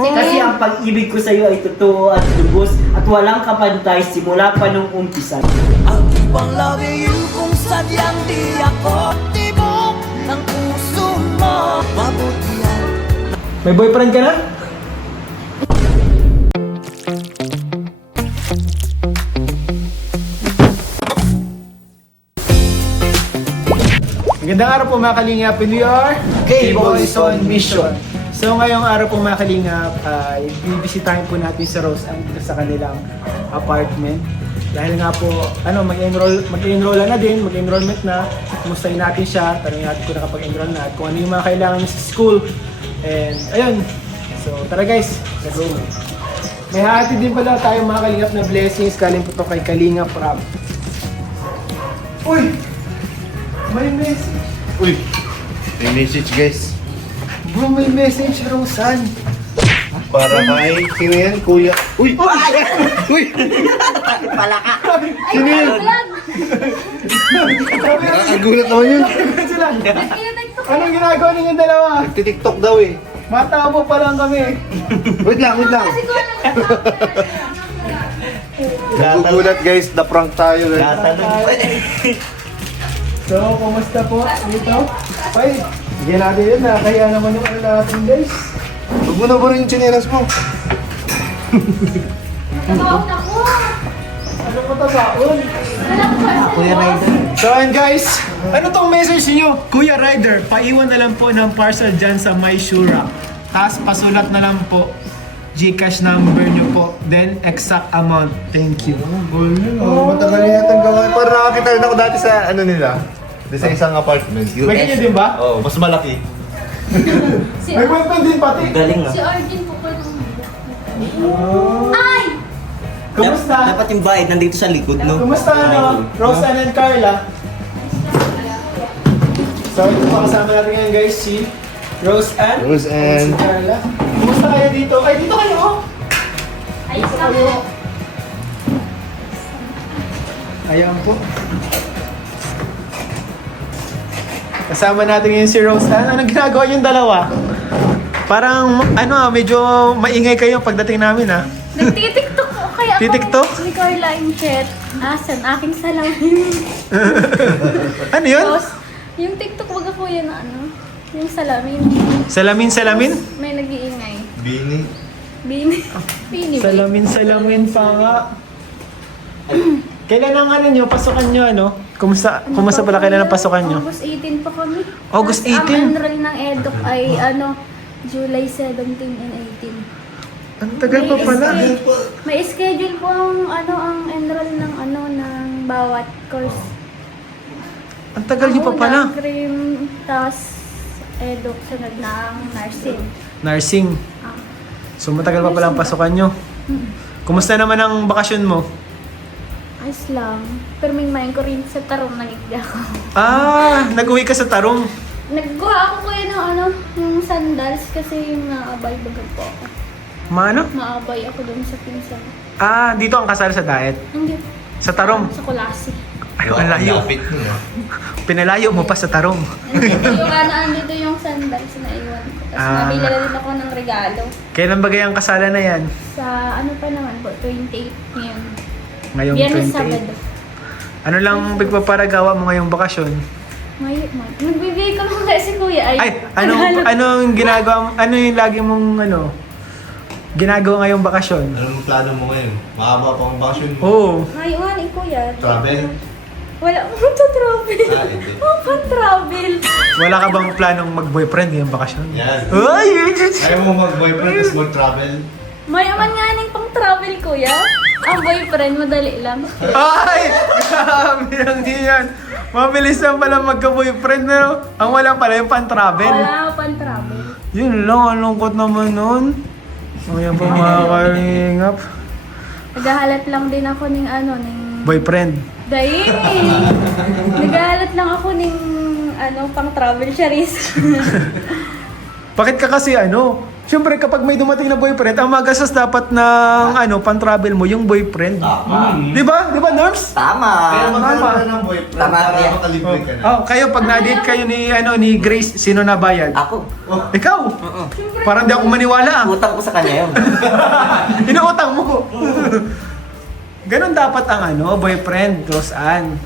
Kasi ang pag-ibig ko sa'yo ay totoo at lubos at walang kapantay simula pa nung umpisa. Ang ibang love you kung sadyang di ako tibok ng puso mo. Mabuti yan. May boyfriend ka na? Magandang araw po mga kalingap, and we are K-Boys on Mission. So ngayong araw po mga kalingap, bibisitahin po natin sa Rose Ann dito sa kanilang apartment. Dahil nga po, mag-enroll na din, mag-enrollment na. Kumustahin natin siya, tanongin natin kung nakapag-enroll na at kung ano yung mga kailangan niya sa school. And ayun, so tara guys, let's go. May hati din pala tayo mga kalingap na blessings, galing po to kay Kalingap Rob. Uy! May message! Uy, may message guys. Bro, may message, Rosan. Para kay, sino yan? Kuya. Uy! Uy! Palaka! Sino yan? Nakakagulat naman yun. Sila. Anong ginagawa ninyong dalawa? Nagtitiktok daw eh. Matabo pa lang kami. Wait lang, wait lang. Nagugulat guys, na-prank tayo. So, kumusta po dito? Ay, bigyan natin yun. Nakakaya naman yung ano natin guys. Huwag mo na ba rin yung tsinelas mo? Ano mo tabaon? Kuya Ryder. So, and guys, ano tong message niyo? Kuya Ryder, paiwan na lang po ng parcel dyan sa MySura. Tapos pasulat na lang po Gcash number nyo po, then exact amount. Thank you. Goal yun oh. Matagal na yata ang gawin. Parang nakakita rin ako dati sa ano nila. Sa isang apartment. May ganyan din ba? Oo, mas malaki. May boyfriend din pati. Galing ah. Si Arjun po pa nung... Ay! Kumusta? Dapat yung bayad nandito sa likod, no? Kumusta ano? Rosan and Carla? So, ito pa kasama natin ngayon guys, si Rose Ann. Rose Ann. Si Carla. Kumusta kayo dito? Ay, dito kayo oh! Ayos ka po. Ayan po. Kasama natin ngayon si Rose Ann. Anong ginagawa yung dalawa? Parang, ano medyo maingay kayo pagdating namin Nagtitiktok po kaya ako. Titiktok? Ni Carla yung chat. Asan? Aking salamin. Ano yun? Tapos, yung TikTok wag ako yan na ano. Yung salamin. Salamin? May nag-iingay. Bini. Bini. Bini. Salamin pa nga. Kailan ang ano nyo, pasukan nyo ano? Kumusta pala kailan ang pasukan nyo? August 18 pa kami. August Tapos 18? Ang enroll ng EDOC ay ano, July 17 and 18. Ang tagal pa pala. May schedule po ang enroll ng ng bawat course. Ang tagal nyo pa pala. Ako, cream, tapos eduk, sunod na ang nursing. Nursing. Ah. So matagal pa pala ang pasukan nyo. Kumusta naman ang bakasyon mo? Ayos lang. Pero may main ko rin sa tarong nangigda ako. Nag-uwi ka sa Tarong. Nagkuha ako kuya ng yung sandals kasi naabay bagag po ako. Maano? Naabay ako dun sa pinsan. Dito ang kasal sa diet. Hindi. Sa Tarong. Sa Kulasi. Ay, ang layo. Lapit nun ah. Pinalayo mo pa sa Tarong. Andito yung sandals na iwan ko. Tapos nabila na din ako ng regalo. Kailan ba ang kasalan na yan? Sa ano pa naman po, 28 ngayon. Ngayong Biyernes 28. Sabado. Ano lang pagpaparagawa mo ngayong bakasyon? Nagbibigay ka lang kasi kuya ay... Anong ginagawa, ano yung lagi mong ginagawa ngayong bakasyon? Anong plano mo ngayon? Mahaba pa ang bakasyon mo? Oo. Ngayon, kuya. Travel? Wala akong travel. Hindi. travel. Wala ka bang planong mag-boyfriend ngayong bakasyon? Yan. Ay! Ayaw mo mag-boyfriend tapos mag-travel? May aman nga ning pang travel, kuya. Ang boyfriend, madali lang. Ay! Grabe ang yan. Mabilis lang pala magka-boyfriend na. Ang wala pala yung pan-travel. Wala ako pang travel. Yun lang, ang lungkot naman nun. Ayan po mga kalingap. Naghahalat lang din ako ning Boyfriend. Dahil naghahalat lang ako ning pang travel, Charis. Bakit ka kasi Siyempre, kapag may dumating na boyfriend, ang magastos dapat ng pan-travel mo, yung boyfriend. Di ba? Di ba, Norms? Tama. Kaya magkaroon ka ng boyfriend Tama, para yeah. makalibre ka na. Oh, kayo, pag na-date kayo ni Grace, sino na bayad? Ako. Ikaw? Parang di ako maniwala. Utang ko sa kanya yun. Inuutang mo. Ganon dapat ang boyfriend, Rose Ann.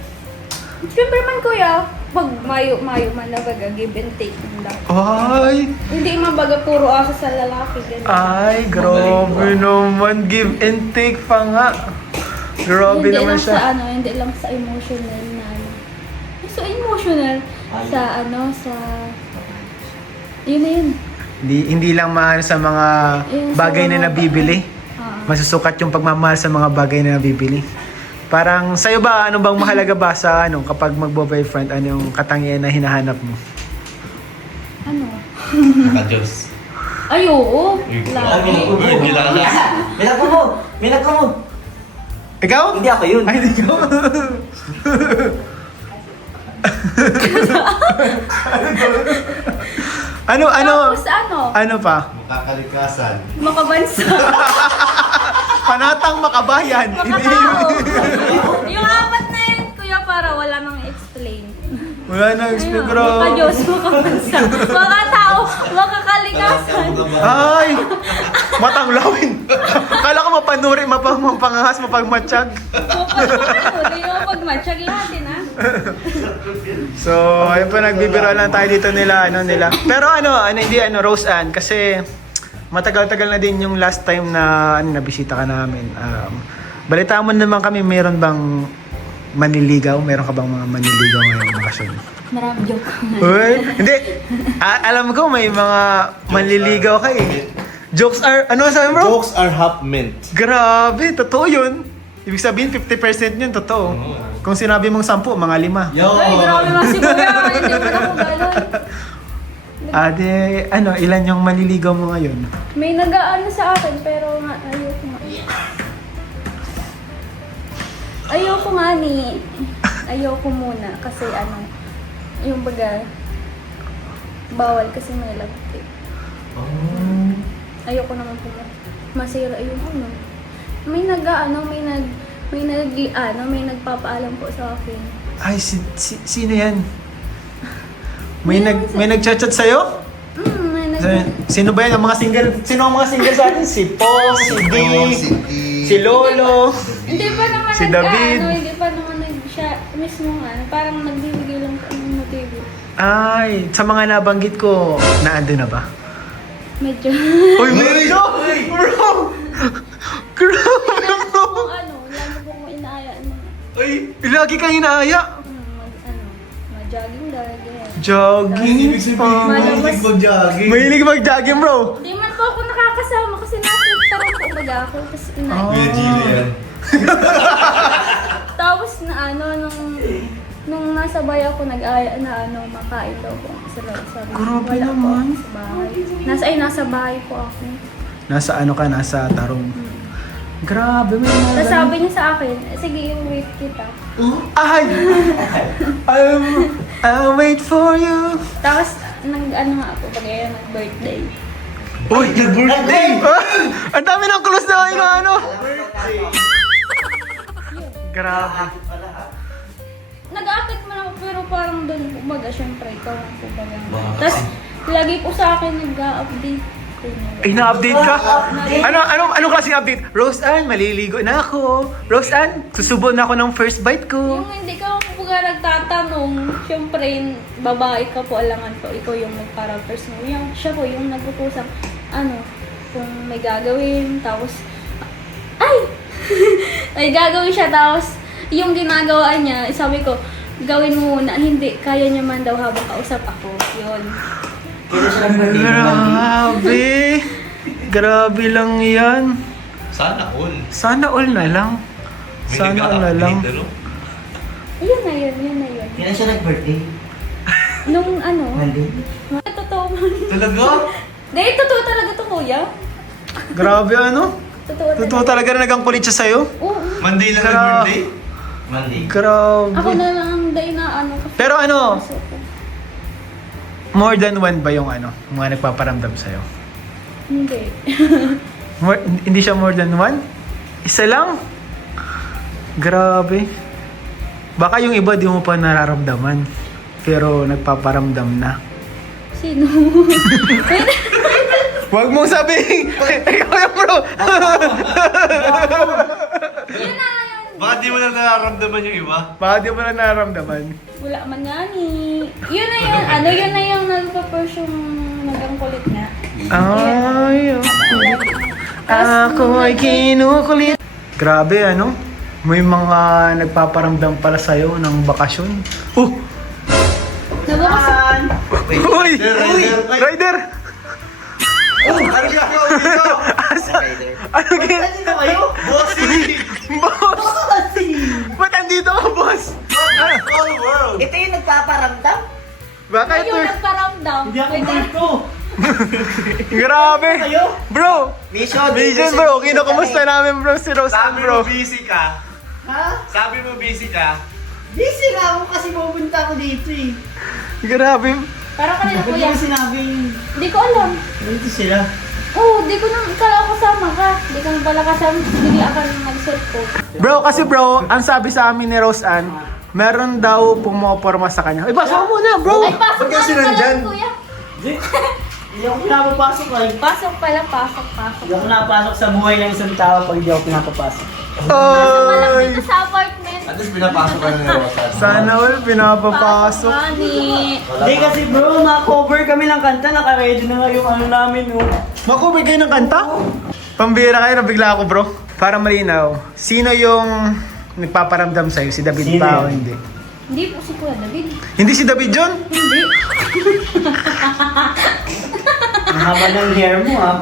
Siyempre man kuya, pag mayo man na baga, give and take lang. Ay, Hindi mabaga puro asa sa lalaki. Ganun. ay, grabe naman. Give and take pa nga. Grabe Hindi naman lang siya. sa hindi lang sa emotional na So emotional sa yun na yun. Hindi lang maano sa mga Yung sa bagay na mga nabibili. Ah. Masusukat yung pagmamahal sa mga bagay na nabibili. Parang sa'yo ba, ano bang mahalaga ba sa kapag magbo-boyfriend, ano yung katangian na hinahanap mo? Ano? Naka-Diyos. Ay, oo. Ay, kilala. Minag mo. Ikaw? Hindi ako yun. Ay, hindi ikaw. ano? Tapos ano? Ano pa? Makakalikasan. Makabansa. Panatang makabayan. Makatao. Yung apat na yun, kuya, para wala nang explain. Wala na explain, bro. Maka-Diyos, makabansa. Makatao, makakalikasan. Ay! Matanglawin. Kala ko mapanuri, mapangahas, mapagmatsyag. Hindi mo pag-matchag lahat din, ha? So, ayun po, nagbibiro lang tayo dito nila. Pero hindi Rose Ann, kasi matagal-tagal na din yung last time na nabisita ka namin. Balitaan mo naman kami, meron bang manliligaw? Meron ka bang mga manliligaw ngayong bakasyon? Marami joke. Uy, hindi. Alam ko may mga manliligaw ka eh. Jokes are, ano sabi mo, bro? Jokes are half meant. Grabe, totoo yun. Ibig sabihin, 50% yun, totoo. Kung sinabi mong 10, mga 5. Ay, grabe nga si Kuya. Hindi mo na ako ganon. Ilan yung manliligaw mo ngayon? May nag-aano sa akin, pero nga, ayoko nga. Ayoko nga ni. Ayoko muna. Kasi yung baga, bawal kasi may lagti. Ayoko naman po masira yung May may nagpapaalam po sa akin. Ay, sino yan? May nag-chat-chat sa'yo? May nag Sino ba yan? Ang mga single? Sino ang mga single sa atin? Si Pong, si D, si Lolo. Hindi pa naman Si David. hindi pa naman siya mismo parang nagbibigay lang ko ng motibo. Ay, sa mga nabanggit ko, naando na ba? Medyo. Uy, medyo! Bro! Grabe, bro! Kung lalo po kung inaayaan mo. Ay, lagi kang inaaya. Mag-jogging ganyan. Jogging pa. Malabas. mag-jogging. Mahilig mag-jogging, bro. Hindi man po ako nakakasama kasi nasa tarong po baga ako. Tapos Kuya Gilly yan. Tapos nung nasa bahay ako nag-aya na makain daw po ako sa sabi ko, Grabe wala po naman. ako sa bahay. Nasa bahay po ako. Nasa nasa tarong. Grabe, may mga Tapos sabi niya sa akin, sige, wait kita. Ay! I'll wait for you. Tapos nga ako pag nag-birthday. Uy, nag-birthday! Ang dami ng close na Grabe. Nag-aakit man ako pero parang doon kumbaga syempre ikaw ang kumbaga. Tapos lagi po sa akin nag-update. Ay, na-update ka? Anong klaseng update? Rose Ann, maliligo na ako. Rose Ann, susubo na ako ng first bite ko. Yung hindi ka kumbaga nagtatanong, syempre babae ka po, alangan po, ikaw yung nagparampers mo. Siya po yung nagpupusang kung may gagawin, tapos may gagawin siya, tapos yung ginagawa niya, sabi ko, gawin mo muna, hindi, kaya niya man daw habang kausap ako. Yun. Grabe. Grabe lang yan. Sana all. Sana all na lang. Sana all na lang. Yun na yun. Kailan siya nag-birthday? Nung Monday? totoo man. Talaga? Hindi, totoo talaga to, kuya. Grabe Totoo talaga na nagangkulit siya sa'yo? Oo. Monday lang Gra- nag-birthday? Monday. Grabe. Ako na lang ang day na kasi. Pero So, more than one ba yung mga nagpaparamdam sa'yo? Hindi. Hindi siya more than one? Isa lang? Grabe. Baka yung iba di mo pa nararamdaman. Pero nagpaparamdam na. Sino? Huwag mong sabihin! Ikaw yan, bro! Yun na yan. Bakit di mo na nararamdaman yung iba? Baka di mo na nararamdaman. Wala man nga ni. Yun na yun. Yun na yung nagpa-push yung hanggang kulit nga. Ay, ako ay kinukulit. Grabe, ano? May mga nagpaparamdam pala sa'yo ng bakasyon. Oh! Nabukas. Uy! Rider! Ano ginagawa dito? Ano gin? Sino kayo? Bossy! Boss! Ba't andito ka, boss? All world! Ito yung nagpaparamdam? Baka ito. Ayun, nagparamdam. Hindi ako Wait, multo. Grabe! Kayo? Bro! Mission Bro, kinukumusta namin bro si Rose Sabi bro. mo busy ka. Ha? Sabi mo busy ka. Busy nga ako kasi pupunta ako dito eh. Grabe. Parang kanina Bakit kuya. mo sinabing Hindi ko alam. dito sila? Oo, di ko na kala kasama ka. Di ka pala kasama. Bigla ka nang nag-set ko. Bro, kasi bro, ang sabi sa amin ni Rose Ann, meron daw pumoporma sa kanya. Ay, basa mo muna, bro! Ay, pasok Ba't ka kasi na nandyan? pala, kuya. Hindi ako pinapapasok ay. Pasok pala, pasok. Hindi ako napasok sa buhay ng isang tao pag hindi ako pinapapasok. Walang Ay! dito sa apartment. At least pinapasok ka na ni Rosa. Sana all pinapapasok. Honey. Hindi kasi bro, ma-cover kami ng kanta. Naka-ready na nga yung ano namin oh. Makubay kayo ng kanta? Pambira kayo, nabigla ako bro. Para malinaw, sino yung nagpaparamdam sa'yo? Si David Sino pa o yun? hindi? Hindi po si Kuya David. Hindi si David John? Hindi. Ang haba ng hair mo ah.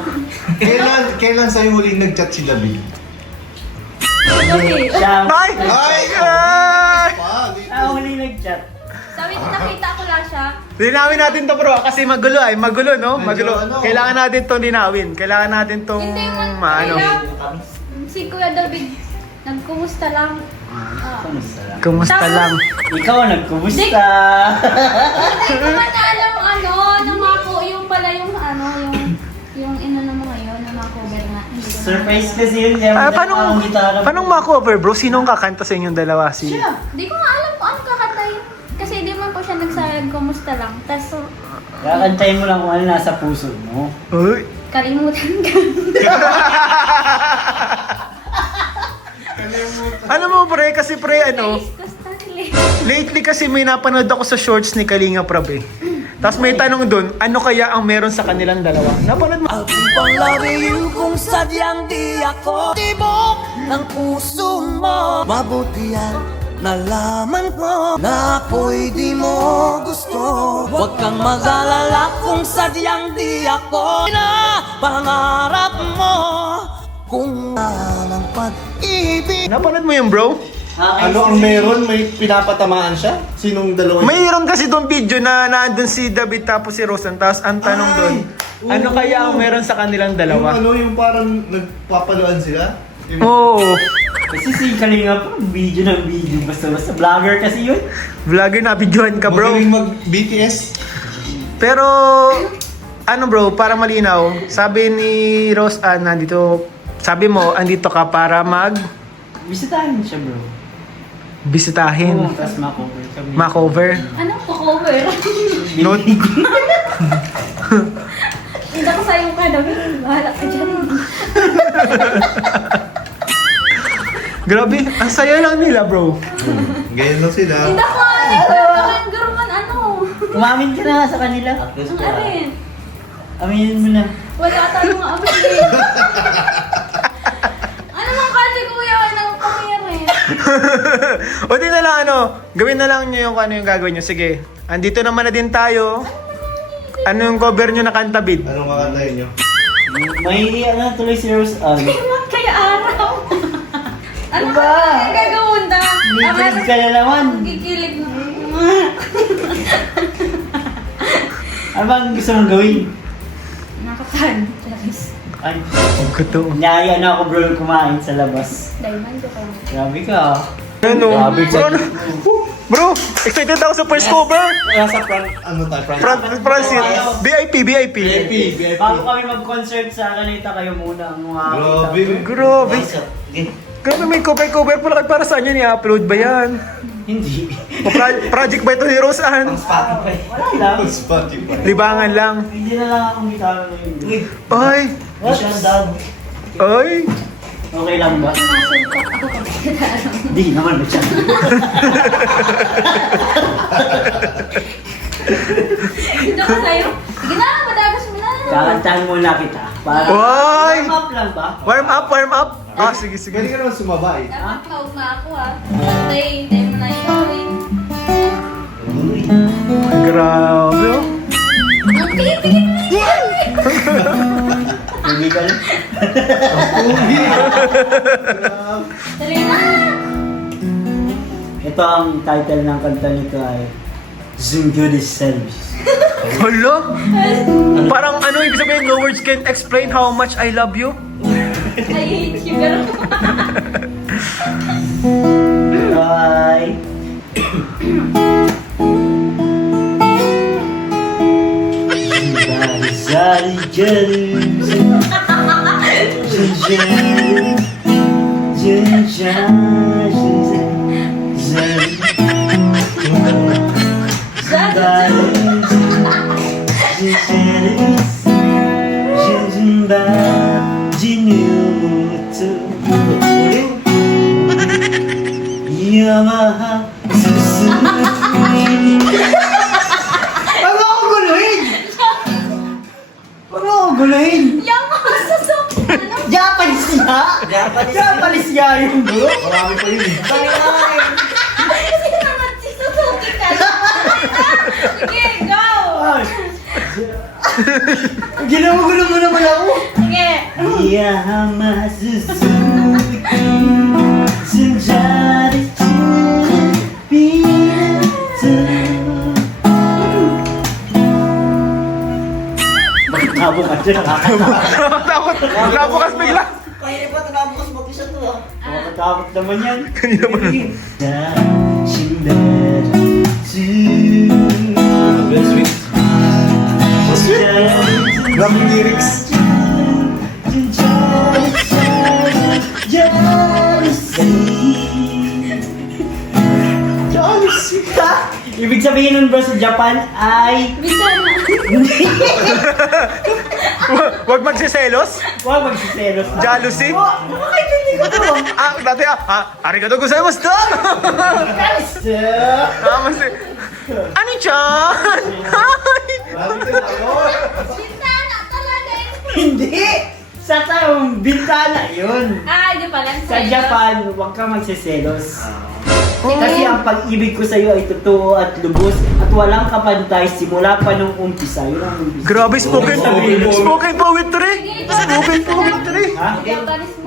Kailan sa'yo huling nag-chat si David? David. Siya, Ay! Ay! Ay! siya huli nag-chat. Sabi ko, nakita ko lang siya. Linawin natin to bro, kasi magulo ay magulo no? Magulo. Medyo ano. Kailangan natin tong linawin. Kailangan natin tong Hindi man. maano. Kailang, si Kuya David, nagkumusta lang. Kumusta lang? Kumusta Tapos- lang? Ikaw nagkumusta? Hindi ko man alam namako, yung pala yung yung inano mo ngayon, na-cover nga. Hindi ko Surprise kasi yun. Kaya Ah, magdala akong gitara. paano ma-cover bro? Sinong kakanta sa inyong dalawa? Si... Hindi ko nga alam kung ano kakantayin. Kasi di man po siya nagsayag, kumusta lang. Tapos, Kakantayin mo lang kung ano nasa puso mo. Uy! kalimutan ka. Alam mo pre, kasi pre ano, Nais ko Stanley. lately kasi may napanood ako sa shorts ni Kalinga Prab eh. Tapos may tanong dun, ano kaya ang meron sa kanilang dalawa? Napanood mo? I'll keep on loving you kung sadyang di ako tibok ng puso mo. Mabuti yan, nalaman ko na ako'y di mo gusto. Huwag kang mag-alala kung sadyang di ako na pangarap mo. Kung ng pag-ibig. Napanood mo yun bro? Ano ang meron? May pinapatamaan siya? Sinong dalawa? Mayroon kasi doon video na nandun si David tapos si Rosan. Tapos ang tanong Ay! doon, ano kaya ang meron sa kanilang Yung dalawa? ano, yung parang nagpapaluan sila? Oo. Kasi si Kalinga pa, video ng video. Basta vlogger kasi yun. Vlogger na videohan ka bro. Magaling mag-BTS? Pero, ano bro, para malinaw, sabi ni Rose Ann, nandito, sabi mo, andito ka para Bisitahin siya bro. bisitahin, Oo, tapos ma-cover kami. ma-cover. Anong pa-cover? Note. Hindi ko sa'yo ka, David. Bahala ka dyan. Grabe, ang saya lang nila bro. Ganyan lang sila. Hindi ko alam. Garuman ano? Umamin ka na nga sa kanila. Ang arin. Aminin mo na. Wala tayo nga amin eh. Ano mang kasi kuya? Ano pangyayari? O di na lang ano, gawin na lang nyo yung ano yung gagawin nyo. Sige, andito naman na din tayo. Ano yung cover nyo na kanta, Bid? Anong kakantayin nyo? May ano tuloy si Rose Ann. Kaya kaya araw. Ano Diba? ka gagawin da? Nitrig ka na naman. Kikilig na. Ano bang gusto mong gawin? Nakatan. Charis. Ay, Huwag ko to. niyaya na ako bro kumain sa labas. Diamond ko. Grabe ka. Ano? Bro, excited ako sa first cover. Nasa front. Ano tayo, Frank? Front seat. VIP. Bago kami mag-concert sa Kanita, kayo muna ang mga Grabe. Grabe. Grabe, may cover pala. Para saan yun? I-upload ba yan? Hindi. O project ba ito ni Rose Ann? Spotify. Wala lang. Spotify. Libangan lang. Hindi na lang akong gitara ngayon. Ay! Masyadad. Ay! Okay lang ba? Nasuntok ako pag Hindi naman masyadad. Ito ko sa'yo. Sige na, madagas mo na. Kakantahan muna kita. Para Oy! warm up lang ba? Warm up! Ah, sige. Galing ka naman sumabay. Dapat maugma ako ah. Tayo mo na yung Uy. Grabe oh. Ang pigit-pigit! Hindi ka lang. Dali na! Ito ang title ng kanta nito ay Zungyulis Service. Hala? Parang ano ibig sabihin, no words can explain how much I love you? I hate you, pero... Bye! Zari Yamaha Suzuki. Ano ako guluhin? Ano ako guluhin? Yung mga Suzuki! Ano? Japanese nga! Japanese nga yung bro! Marami pa yun eh. Kasi naman si Suzuki ka lang. Sige, go! Ginagulo mo naman ako! Sige! Yamaha Suzuki Sunjari Bakit nabok ka dyan? Takot! Nabukas bigla! Kaya ba nabukas mag-isa to ah? Nakakatakot naman yan. Kanina pa nun. Very sweet. So sweet. Grabe yung lyrics. Ibig sabihin nun bro sa Japan ay Bintana! Huwag magsiselos? huwag magsiselos na. Jealousy? Oh, nakakaintindi ko to. Dati arigato gozaimasu to! Mas ano dyan? Bintana talaga eh! Hindi! Sa taong bintana yun. Ah, di pala. Sa Japan, huwag kang magsiselos. Kasi ang pag-ibig ko sa'yo ay totoo at lubos at walang kapantay simula pa nung umpisa. Yun ang umpisa. Grabe, spoken poetry! Spoken poetry! Ha?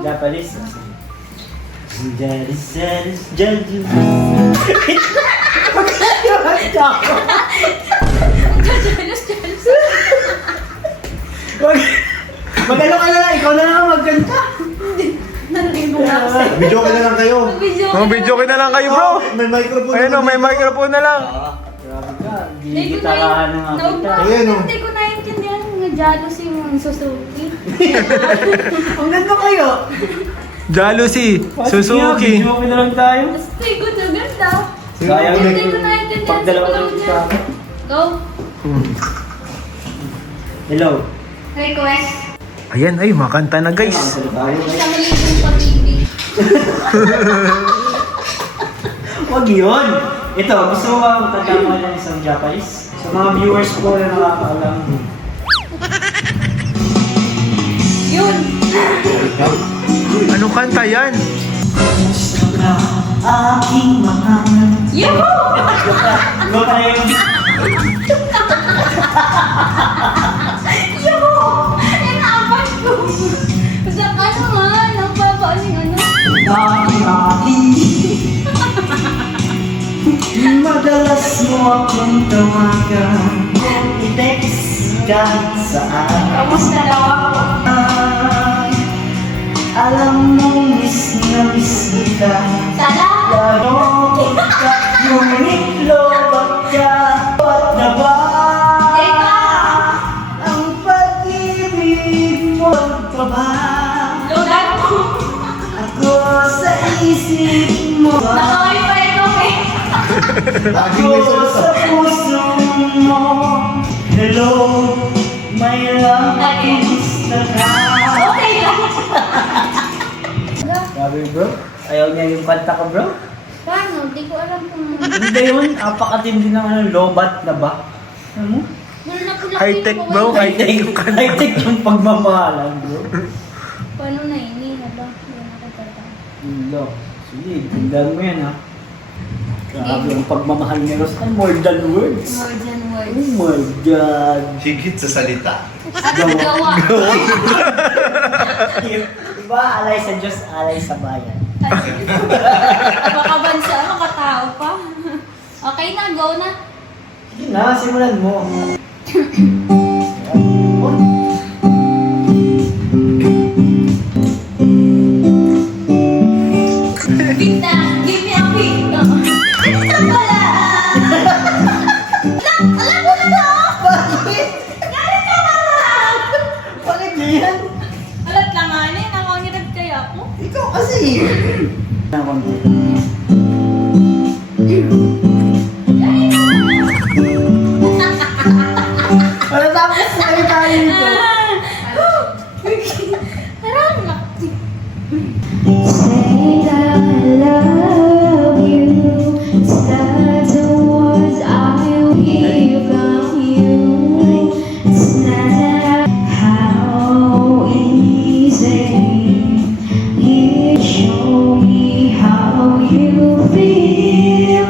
Japanese mo. Japanese. Japanese. Jealous. Magano ka na lang, ikaw na lang magkanta. Narinig mo nga ako sa'yo. Video ka na lang kayo. Mga video kayo na lang kayo bro! May microphone. Ayun o, may microphone na lang. Grabe ka, Hindi ko gigitarahan na nga kita. Ayan, oh. Hindi ko naiintindihan ng jealousy yung Suzuki. Ang ganda kayo. Jealousy, Suzuki. Video ka na lang tayo. Basta good na ganda. Sayang Hindi ko naiintindihan pag dalawa ng si kita. Go. Hello. Request. Ayan, ay, makanta na guys. Isang libong pag-ibig. Huwag yun. Ito, gusto ko ang kanta mo ng isang Japanese. Sa mga viewers ko na nakakaalam. Yun. Anong kanta yan? Gusto ka aking mahal. Yuhu! Go na yun. Yuhu! Inaabas ko. Basta ano nga, nagpapaan yung ano. Madalas mo akong tawagan, i-text kahit saan. Kamusta daw ako? Alam mo, miss na miss kita. Sana? Lalo Ako sa isip mo. Nakawin pa ito eh. Laging may Ako sagot. sa puso mo. Hello, may kamusta ka? Okay lang. Grabe bro, ayaw niya yung kanta ko bro. Paano? Di ko alam kung... Hindi yun, apakatindi ng lobat na ba? Ano mo? Wala na po High-tech, bro. High-tech yung pagmamahalan bro. Paano na ini na ba? Hindi na ako tatang. Hindi. Sige, tingnan mo yan ha. Grabe yung pagmamahal ni Rostan, more than words. More than Oh words. my God. Higit sa salita. At gawa. Diba, alay sa Diyos, alay sa bayan. Baka bansa, makatao pa. Okay na, go na. Sige na, simulan mo. Beat na, give me a beat. Ito pala. Alam mo na to. Bakit? Galit ka pala. Bakit yan? Alat lang nga eh, nakangirap kaya ako. Ikaw kasi. Wala tapos na tayo nito. Harap na. Say that I love you. Start the words I will hear from you. It's not how easy. You show me how you feel.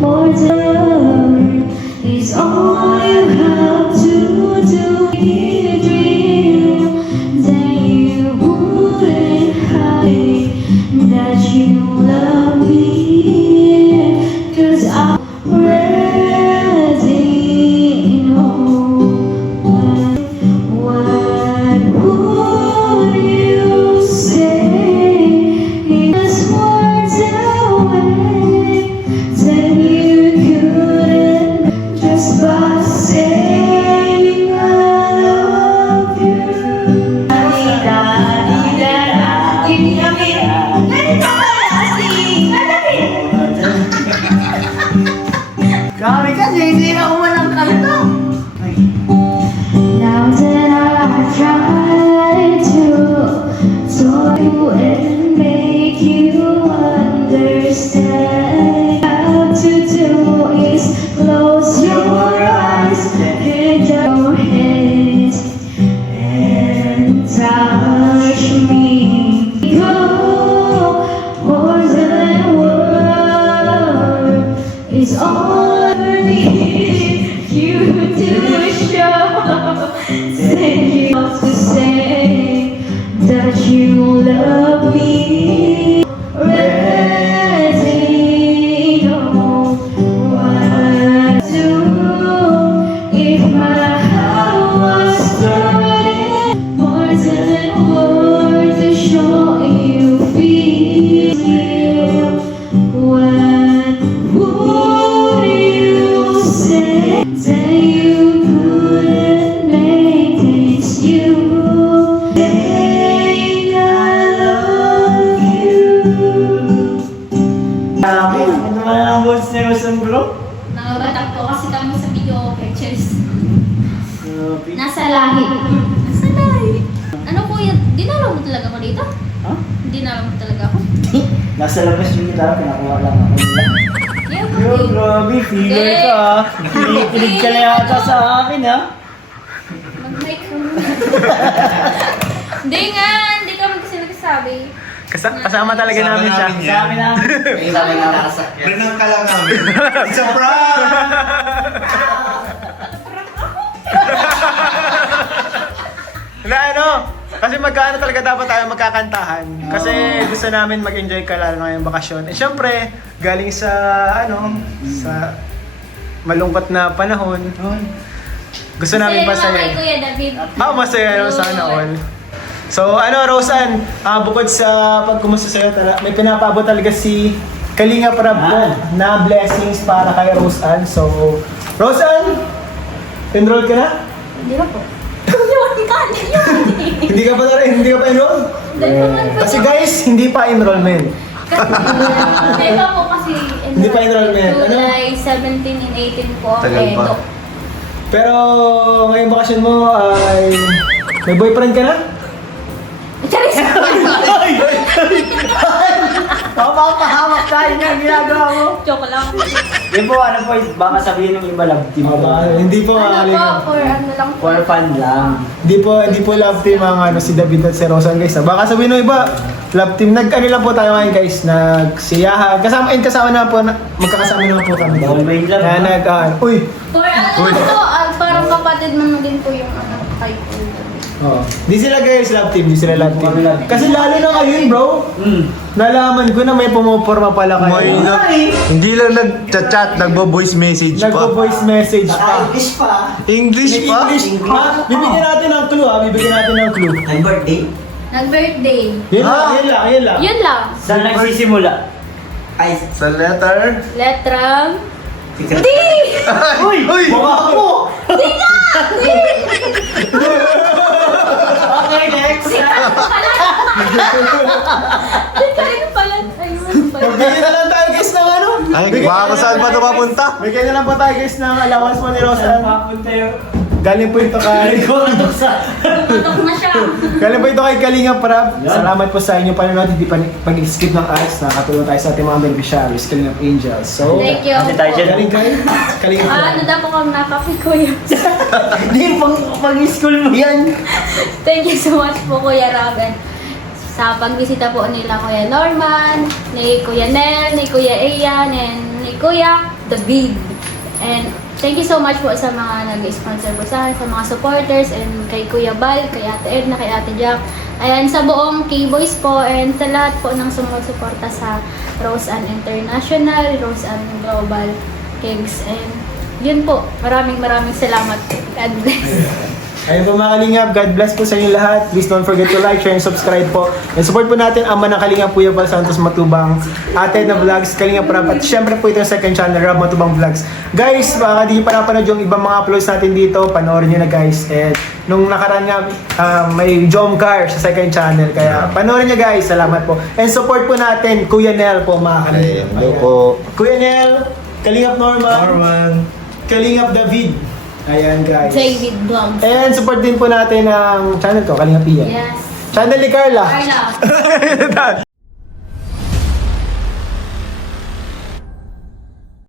More than is all you have to do. You dream that you wouldn't hide that you love me, 'cause I'm ready. No, what would you say? These words away, then you couldn't just by saying I love you. Grabe kasi, hindi na umanang kanta. Ay. Now that I try to talk you and make you understand, all I have to do is close your eyes and your head and touch me. Go more than word is all I need you to show. Say you have to say that you love me. Ready, know what to do if my heart was turning more than words to show you feel. What would you say that you couldn't make things you? Saying I love you. Grabe, ano naman ang words ni Rostan bro? Nangabatak po kasi kami sa video pictures. Grabe. Nasa lahi. Nasa lahi. Ano po yun? Dinala mo talaga ako dito? Ha? Dinala mo talaga ako? Nasa labas yung gitara, pinakuha lang ako nila. Yeah, Yo, grabe, filler ka ah. Kinikilig ka na yata sa akin ha. Mag-mic ka muna. Hindi nga, hindi ka kasi nagsasabi. Kasama talaga Kasama namin siya. namin Sa amin na. Sabi nga nakasakyan. Renang ka lang namin. It's a prank! Na ano, kasi magkano talaga dapat tayo magkakantahan. Kasi gusto namin mag-enjoy ka lalo ngayong bakasyon. Eh syempre, galing sa sa malungkot na panahon. Gusto namin Masaya naman kay pasayahin. Kuya David. Masaya naman sana all. So Roseanne, bukod sa pagkumusta sa'yo, may pinapabot talaga si Kalinga Prab po na blessings para kay Roseanne. So, Roseanne, enroll ka na? Hindi na po. Yun ka, yun. Hindi ka pa enroll? Dahil naman po. Kasi guys, hindi pa enrollment. Hindi pa po kasi Hindi pa enrollment. Ano? July 17 and 18 po ang Tagal pa. edo. Pero ngayong bakasyon mo ay may boyfriend ka na? Charis! Papapahamak tayo nga ginagawa mo. Joke lang. Yun po, ano po, baka sabihin ng iba love team. Hindi po Ano mga po, for ano lang po. For fun lang. Hindi po love team ang si David at si Rosan guys. Baka sabihin ng iba, love team. Nag-ano lang po tayo ngayon guys, nagsiyahan. Kasama na po, magkakasama na po kami. Bawal ba yung love? Na uy! For ano lang po, parang kapatid mo din po yung ano, kay po. Oh. Di sila guys, love team. Di sila love team. Kasi lalo na ngayon bro, nalaman ko na may pumuporma pala kayo. Hindi lang nag-chat, nagbo-voice message pa. Nagpo-voice message pa. English pa. English pa? Ha? Bibigyan natin ng clue ha, bibigyan natin ng clue. Ang birthday. Nag-birthday. Yun lang. Yun lang. Saan nagsisimula? Ay, Sa letter? Letrang. Hindi! Uy! Uy! Mukha mo! Okay, next! Kanino pala? Ayun pala. Bigyan na lang tayo guys ng ano. Ay, baka kung saan pa ito papunta? Bigyan na lang po tayo guys ng allowance mo ni Rosan. Papunta yun. Galing po ito kay... Ikaw sa... Tumatok na siya. Galing po ito kay Kalinga Prab. Salamat po sa inyong panonood. Hindi pa pag-skip ng ads. Nakatulong tayo sa ating mga beneficiaries. Kalinga Angels. So, Thank you. Kasi tayo dyan. galing kayo. Kalinga Prab. Ano daw po kang nakapi kuya? Hindi, pang-school mo yan. Thank you so much po Kuya Raven. Sa pagbisita po nila Kuya Norman, ni Kuya Nel, ni Kuya Ian, and ni Kuya David. And thank you so much po sa mga nag-sponsor po sa akin, sa mga supporters, and kay Kuya Bal, kay Ate Edna, kay Ate Jack. Ayan, sa buong K-Boys po, and sa lahat po ng sumusuporta sa Rose Ann International, Rose Ann Global Kings. And yun po, maraming salamat. God bless. Ayun po mga Kalingap, God bless po sa inyo lahat. Please don't forget to like, share, and subscribe po. And support po natin ang manang Kalingap Kuya Val Santos Matubang, Ate na Vlogs, Kalingap Rap, at syempre po itong second channel, Rab Matubang Vlogs. Guys, baka di nyo pa napanood yung ibang mga uploads natin dito, panoorin nyo na guys. And nung nakaraan nga, may Jom Car sa second channel, kaya panoorin nyo guys, salamat po. And support po natin, Kuya Nel po mga Kalingap. Hello po. Kuya Nel, Kalingap Norman, Kalingap David. Ayan guys. David Vlogs. And support din po natin ang channel ko, Kalingap Ian. Yes. Channel ni Carla. Carla.